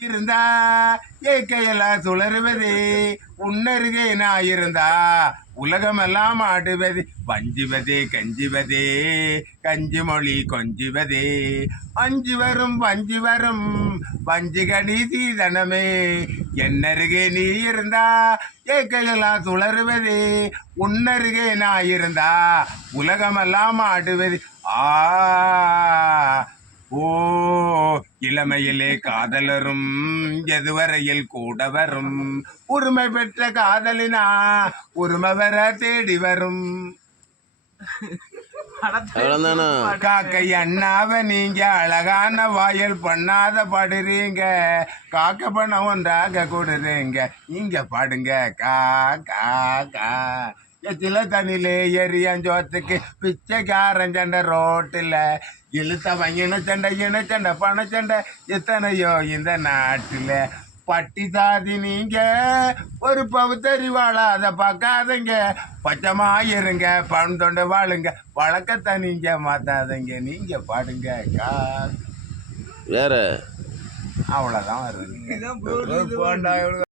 இருந்தா ஏக்கையெல்லாம் சுழறுவது உன்னருகே நான் இருந்தா உலகமெல்லாம் ஆடுவது வஞ்சுவதே கஞ்சுவதே கஞ்சி மொழி கொஞ்சுவதே அஞ்சு வரும் வஞ்சி வரும் வஞ்சுகடி சீதனமே என்னருகே நீ இருந்தா ஏக்கையெல்லாம் சுழறுவது உன்னருகே நான் இருந்தா உலகமெல்லாம் ஆடுவது ஆ ஓ இளமையிலே காதலரும் எதுவரையில் கூட வரும் உரிமை பெற்ற காதலினா உரிமை வர தேடி வரும் காக்கை அண்ணாவ நீங்க அழகான வாயல் பண்ணாத பாடுறீங்க காக்க பணம் ஒன்றாக கொடுறீங்க இங்க பாடுங்க கா கா கா எச்சில தண்ணிலே எரியாஞ்சோத்துக்கு பிச்சைக்காரன் சண்டை ரோட்டில் இழுத்தவன் இனச்சண்டை பணச்சண்டை எத்தனையோ இந்த நாட்டில் பட்டி சாதி நீங்க ஒரு பகுத்தறி வாழாத பார்க்காதங்க பச்சமாயிருங்க பணம் தொண்டு வாழுங்க வழக்கத்தை நீங்க மாத்தாதங்க நீங்க பாடுங்க கா வேற அவ்வளோதான் வருது